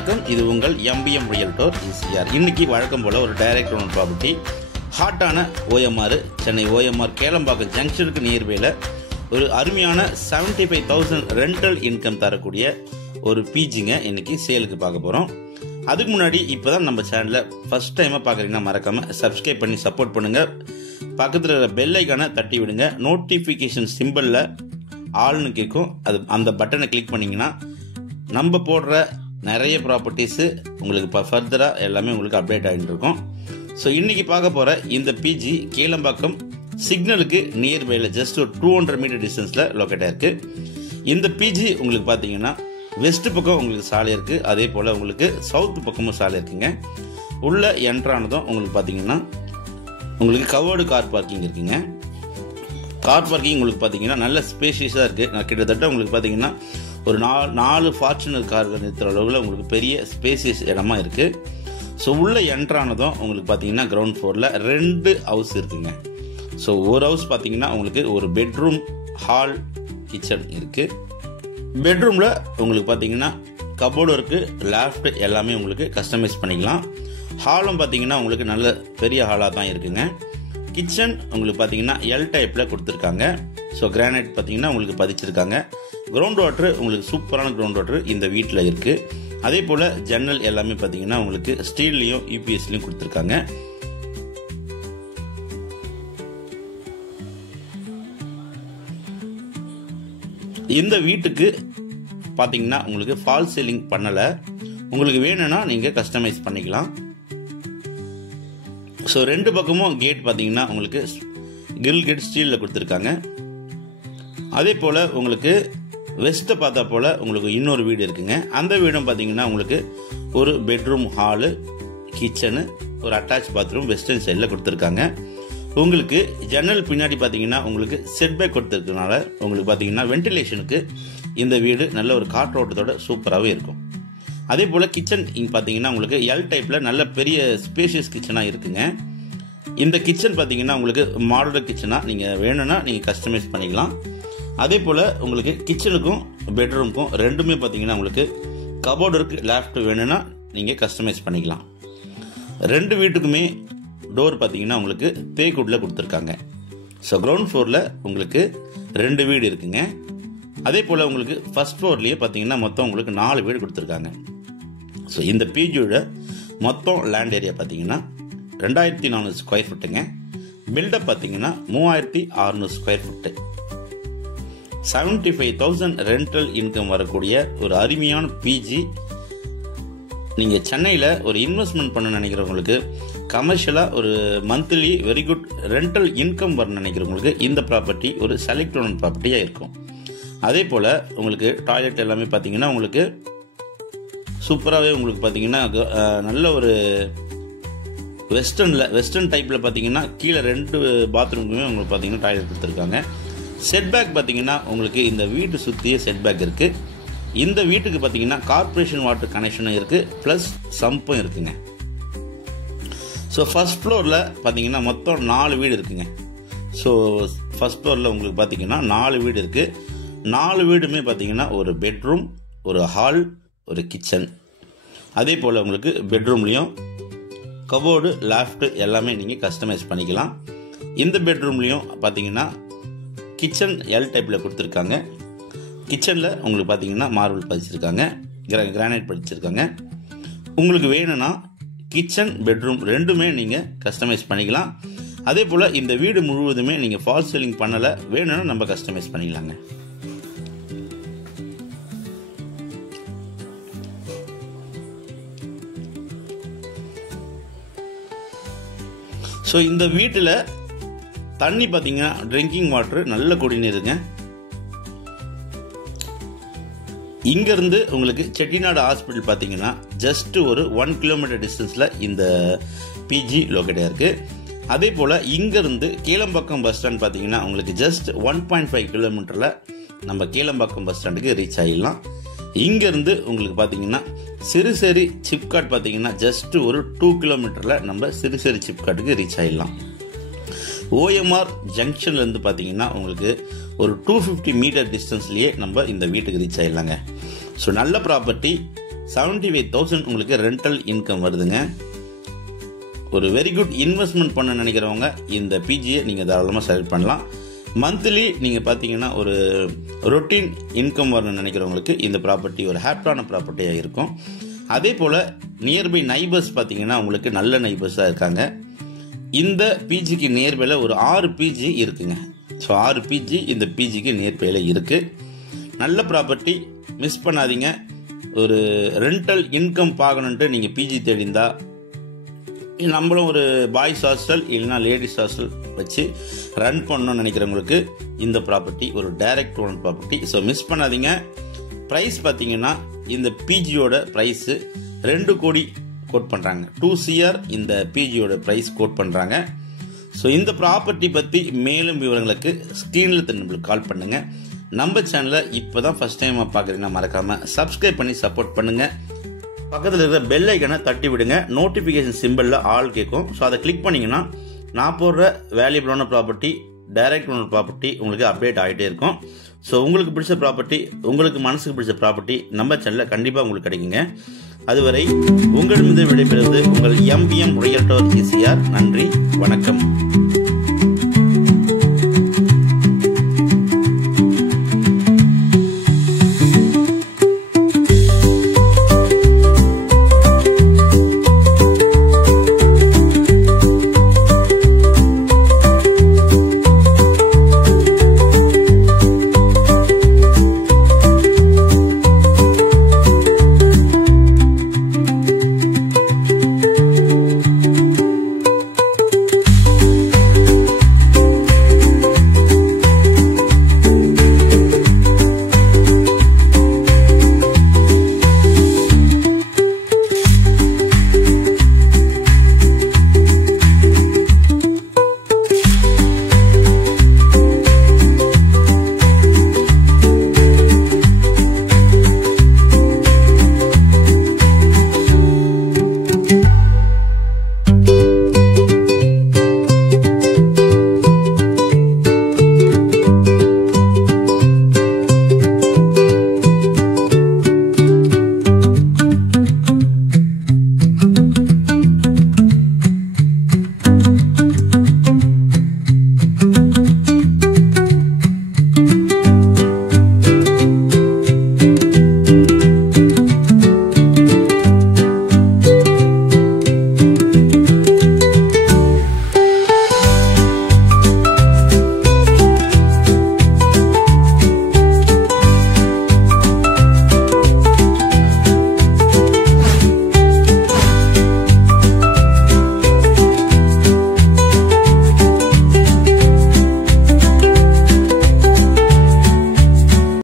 வணக்கம், இது உங்கள் MBM ரியல்டோர் ECR. இன்னைக்கு வழக்கம் போல ஒரு டைரக்ட் ஓன் ப்ராப்பர்ட்டி ஹாட்டான OMR சென்னை OMR கேளம்பாக்கம் ஜங்ஷனுக்கு நியர்பையில் ஒரு அருமையான 75,000 ரெண்டல் இன்கம் தரக்கூடிய ஒரு பிஜிங்க இன்னைக்கு சேலுக்கு பார்க்க போகிறோம். அதுக்கு முன்னாடி இப்போ தான் நம்ம சேனலில் ஃபர்ஸ்ட் டைமாக பார்க்குறீங்கன்னா மறக்காமல் சப்ஸ்கிரைப் பண்ணி சப்போர்ட் பண்ணுங்கள். பக்கத்தில் இருக்கிற பெல் ஐக்கானை தட்டி விடுங்க. நோட்டிஃபிகேஷன் சிம்பிளில் ஆல்னு கேட்கும், அது அந்த பட்டனை கிளிக் பண்ணிங்கன்னா நம்ம போடுற நிறைய ப்ராப்பர்ட்டிஸு உங்களுக்கு இப்போ ஃபர்தராக எல்லாமே உங்களுக்கு அப்டேட் ஆகிட்டு இருக்கும். ஸோ இன்றைக்கி பார்க்க போகிற இந்த பிஜி கேளம்பாக்கம் சிக்னலுக்கு நியர்பையில் ஜஸ்ட் ஒரு 200 மீட்டர் டிஸ்டன்ஸில் லொக்கேட் ஆகிருக்கு. இந்த பிஜி உங்களுக்கு பார்த்தீங்கன்னா வெஸ்ட் பக்கம் உங்களுக்கு சாலை இருக்குது, அதே போல் உங்களுக்கு சவுத் பக்கமும் சாலை இருக்குங்க. உள்ள என்ட்ரானதும் உங்களுக்கு பார்த்தீங்கன்னா உங்களுக்கு கவர்டு கார் பார்க்கிங் இருக்குங்க. கார் பார்க்கிங் உங்களுக்கு பார்த்தீங்கன்னா நல்ல ஸ்பேஷியஸாக இருக்குது. நான் கிட்டத்தட்ட உங்களுக்கு பார்த்தீங்கன்னா ஒரு 4 ஃபார்ச்சுனர் கார்கள் நிறுத்துற அளவில் உங்களுக்கு பெரிய ஸ்பேசியஸ் இடமா இருக்குது. ஸோ உள்ளே என்ட்ரானதும் உங்களுக்கு பார்த்தீங்கன்னா கிரவுண்ட் ஃப்ளோரில் 2 ஹவுஸ் இருக்குங்க. ஸோ ஒரு ஹவுஸ் பார்த்தீங்கன்னா உங்களுக்கு ஒரு பெட்ரூம், ஹால், கிச்சன் இருக்குது. பெட்ரூமில் உங்களுக்கு பார்த்தீங்கன்னா கபோர்டு இருக்குது, லேஃப்ட் எல்லாமே உங்களுக்கு கஸ்டமைஸ் பண்ணிக்கலாம். ஹாலும் பார்த்தீங்கன்னா உங்களுக்கு நல்ல பெரிய ஹாலாக தான் இருக்குங்க. கிச்சன் உங்களுக்கு பார்த்தீங்கன்னா எல் டைப்பில் கொடுத்துருக்காங்க. ஸோ கிரானைட் பார்த்தீங்கன்னா உங்களுக்கு பதிச்சிருக்காங்க. கிரவுண்ட் வாட்டர் உங்களுக்கு சூப்பரான கிரவுண்ட் வாட்டர் இந்த வீட்டில் இருக்குது. அதே போல் ஜன்னல் எல்லாமே பார்த்தீங்கன்னா உங்களுக்கு ஸ்டீல்லையும் யூபிஎஸ்லையும் கொடுத்துருக்காங்க. இந்த வீட்டுக்கு பார்த்தீங்கன்னா உங்களுக்கு ஃபால் சீலிங் பண்ணலை. உங்களுக்கு வேணும்னா நீங்கள் கஸ்டமைஸ் பண்ணிக்கலாம். ஸோ 2 பக்கமும் கேட் பார்த்தீங்கன்னா உங்களுக்கு கிரில் கேட் ஸ்டீலில் கொடுத்துருக்காங்க. அதே போல் உங்களுக்கு வெஸ்ட்டை பார்த்தா போல் உங்களுக்கு இன்னொரு வீடு இருக்குங்க. அந்த வீடும் பார்த்தீங்கன்னா உங்களுக்கு ஒரு பெட்ரூம், ஹாலு, கிச்சனு, ஒரு அட்டாச் பாத்ரூம் வெஸ்டர்ன் சைடில் கொடுத்துருக்காங்க. உங்களுக்கு ஜன்னல் பின்னாடி பார்த்தீங்கன்னா உங்களுக்கு செட்பேக் கொடுத்துருக்கனால உங்களுக்கு பார்த்தீங்கன்னா வென்டிலேஷனுக்கு இந்த வீடு நல்ல ஒரு காற்றோட்டத்தோட சூப்பராகவே இருக்கும். அதே போல் கிச்சன் இங்கே பார்த்தீங்கன்னா உங்களுக்கு எல் டைப்பில் நல்ல பெரிய ஸ்பேஷியஸ் கிச்சனாக இருக்குங்க. இந்த கிச்சன் பார்த்தீங்கன்னா உங்களுக்கு மாடுலர் கிச்சனாக நீங்கள் வேணும்னா நீங்கள் கஸ்டமைஸ் பண்ணிக்கலாம். அதே போல் உங்களுக்கு கிச்சனுக்கும் பெட்ரூமுக்கும் ரெண்டுமே பார்த்தீங்கன்னா உங்களுக்கு கபோர்டு இருக்குது, லேஃப்ட் வேணும்னா நீங்கள் கஸ்டமைஸ் பண்ணிக்கலாம். 2 வீட்டுக்குமே டோர் பார்த்தீங்கன்னா உங்களுக்கு தேக்குட்டில் கொடுத்துருக்காங்க. ஸோ கிரவுண்ட் ஃப்ளோரில் உங்களுக்கு 2 வீடு இருக்குங்க. அதே போல் உங்களுக்கு ஃபர்ஸ்ட் ஃப்ளோர்லேயே பார்த்தீங்கன்னா மொத்தம் உங்களுக்கு 4 வீடு கொடுத்துருக்காங்க. ஸோ இந்த பிஜியோட மொத்தம் லேண்ட் ஏரியா பார்த்தீங்கன்னா 2400 ஸ்கொயர் ஃபுட்டுங்க. பில்டப் பார்த்தீங்கன்னா 3600 ஸ்கொயர் ஃபுட்டு. 75,000 ரெண்டல் இன்கம் வரக்கூடிய ஒரு அருமையான பிஜி. நீங்கள் சென்னையில் ஒரு இன்வெஸ்ட்மெண்ட் பண்ண நினைக்கிறவங்களுக்கு, கமர்ஷியலாக ஒரு monthly very good rental income வர நினைக்கிறவங்களுக்கு இந்த ப்ராப்பர்ட்டி ஒரு செலக்டட் ப்ராப்பர்ட்டியாக இருக்கும். அதே போல் உங்களுக்கு டாய்லெட் எல்லாமே பார்த்தீங்கன்னா உங்களுக்கு சூப்பராகவே உங்களுக்கு பார்த்தீங்கன்னா நல்ல ஒரு வெஸ்டர்ன் டைப்பில் பார்த்தீங்கன்னா கீழே 2 பாத்ரூமுக்குமே உங்களுக்கு பார்த்தீங்கன்னா டாய்லெட் கொடுத்துருக்காங்க. செட்பேக் பார்த்தீங்கன்னா உங்களுக்கு இந்த வீட்டு சுற்றியே செட்பேக் இருக்குது. இந்த வீட்டுக்கு பார்த்தீங்கன்னா கார்பரேஷன் வாட்டர் கனெக்ஷனும் இருக்குது, ப்ளஸ் சம்பும் இருக்குங்க. ஸோ ஃபர்ஸ்ட் ஃப்ளோரில் பார்த்தீங்கன்னா மொத்தம் 4 வீடு இருக்குங்க. ஸோ ஃபர்ஸ்ட் ஃப்ளோரில் உங்களுக்கு பார்த்தீங்கன்னா 4 வீடு இருக்குது. 4 வீடுமே பார்த்தீங்கன்னா ஒரு பெட்ரூம், ஒரு ஹால், ஒரு கிச்சன். அதே போல் உங்களுக்கு பெட்ரூம்லேயும் கபோர்டு, லேஃப்ட் எல்லாமே நீங்கள் கஸ்டமைஸ் பண்ணிக்கலாம். இந்த பெட்ரூம்லேயும் பார்த்தீங்கன்னா கிச்சன் எல் டைப்பில் கொடுத்துருக்காங்க. கிச்சனில் உங்களுக்கு பார்த்தீங்கன்னா மார்பிள் பதிச்சிருக்காங்க, கிரானைட் பதிச்சிருக்காங்க. உங்களுக்கு வேணும்னா கிச்சன், பெட்ரூம் ரெண்டுமே நீங்கள் கஸ்டமைஸ் பண்ணிக்கலாம். அதே போல் இந்த வீடு முழுவதுமே நீங்கள் ஃபால் சீலிங் பண்ணலை, வேணும்னா நம்ம கஸ்டமைஸ் பண்ணிக்கலாங்க. ஸோ இந்த வீட்டில் தண்ணி பார்த்தீங்கன்னா ட்ரிங்கிங் வாட்டர் நல்ல குடிநீருங்க. இங்கேருந்து உங்களுக்கு செட்டிநாடு ஹாஸ்பிட்டல் பார்த்தீங்கன்னா ஜஸ்ட் ஒரு 1 கிலோமீட்டர் டிஸ்டன்ஸில் இந்த பிஜி லொக்கேட்டாக இருக்குது. அதே போல் இங்கேருந்து கேளம்பாக்கம் பஸ் ஸ்டாண்ட் பார்த்தீங்கன்னா உங்களுக்கு ஜஸ்ட் 1.5 கிலோமீட்டரில் நம்ம கேளம்பாக்கம் பஸ் ஸ்டாண்டுக்கு ரீச் ஆகிடலாம். இங்கேருந்து உங்களுக்கு பார்த்தீங்கன்னா சிறுசேரி சிப்காட் பார்த்தீங்கன்னா ஜஸ்ட் ஒரு 2 கிலோமீட்டரில் நம்ம சிறுசேரி சிப்காட்டுக்கு ரீச் ஆகிடலாம். OMR ஜங்ஷன்லேருந்து பார்த்தீங்கன்னா உங்களுக்கு ஒரு 250 மீட்டர் டிஸ்டன்ஸ்லேயே நம்ம இந்த வீட்டுக்கு ரீச் ஆகிடலாங்க. ஸோ நல்ல ப்ராப்பர்ட்டி, 75,000 உங்களுக்கு ரெண்டல் இன்கம் வருதுங்க. ஒரு வெரி குட் இன்வெஸ்ட்மெண்ட் பண்ண நினைக்கிறவங்க இந்த பிஜியை நீங்கள் தாராளமாக செலக்ட் பண்ணலாம். மந்த்லி நீங்கள் பார்த்தீங்கன்னா ஒரு ரொட்டீன் இன்கம் வரணும்னு நினைக்கிறவங்களுக்கு இந்த ப்ராப்பர்ட்டி ஒரு ஹாப்பியான ப்ராப்பர்ட்டியாக இருக்கும். அதே போல் நியர்பை நைபர்ஸ் பார்த்தீங்கன்னா உங்களுக்கு நல்ல நைபர்ஸாக இருக்காங்க. இந்த பிஜிக்கு நியர்பையில் ஒரு 6 பிஜி இருக்குங்க. ஸோ 6 பிஜி இந்த பிஜிக்கு நியர்பையில் இருக்குது. நல்ல ப்ராப்பர்ட்டி, மிஸ் பண்ணாதீங்க. ஒரு ரெண்டல் இன்கம் பார்க்கணுன்ட்டு நீங்கள் பிஜி தேடிந்தா, நம்மளும் ஒரு பாய்ஸ் ஹாஸ்டல் இல்லைனா லேடிஸ் ஹாஸ்டல் வச்சு ரன் பண்ணணும்னு நினைக்கிறவங்களுக்கு இந்த ப்ராப்பர்ட்டி ஒரு direct own property. So miss பண்ணாதீங்க. ப்ரைஸ் பார்த்தீங்கன்னா இந்த பிஜியோட ப்ரைஸு 2 கோடி கோட் பண்ணுறாங்க. 2 CR இந்த பிஜியோட ப்ரைஸ் கோட் பண்ணுறாங்க. ஸோ இந்த ப்ராப்பர்ட்டி பற்றி மேலும் விவரங்களுக்கு ஸ்க்ரீனில் நம்மளுக்கு கால் பண்ணுங்கள். நம்ம சேனலை இப்போ தான் ஃபஸ்ட் டைமாக பார்க்குறீங்கன்னா மறக்காமல் சப்ஸ்கிரைப் பண்ணி சப்போர்ட் பண்ணுங்கள். பக்கத்தில் இருக்கிற பெல் ஐக்கனை தட்டி விடுங்க. நோட்டிஃபிகேஷன் சிம்பிளில் ஆல் கேட்கும். ஸோ அதை கிளிக் பண்ணிங்கன்னா நான் போடுற வேல்யூபிளான ப்ராப்பர்ட்டி, டைரக்ட் ஓனர் ப்ராப்பர்ட்டி உங்களுக்கு அப்டேட் ஆகிட்டே இருக்கும். ஸோ உங்களுக்கு பிடிச்ச ப்ராப்பர்ட்டி, உங்களுக்கு மனசுக்கு பிடிச்ச ப்ராப்பர்ட்டி நம்ம சேனலில் கண்டிப்பாக உங்களுக்கு கிடைக்குங்க. அதுவரை உங்கள் மீது விடைபெறுவது உங்கள் MBM ரியல்டர் ECR. நன்றி, வணக்கம்.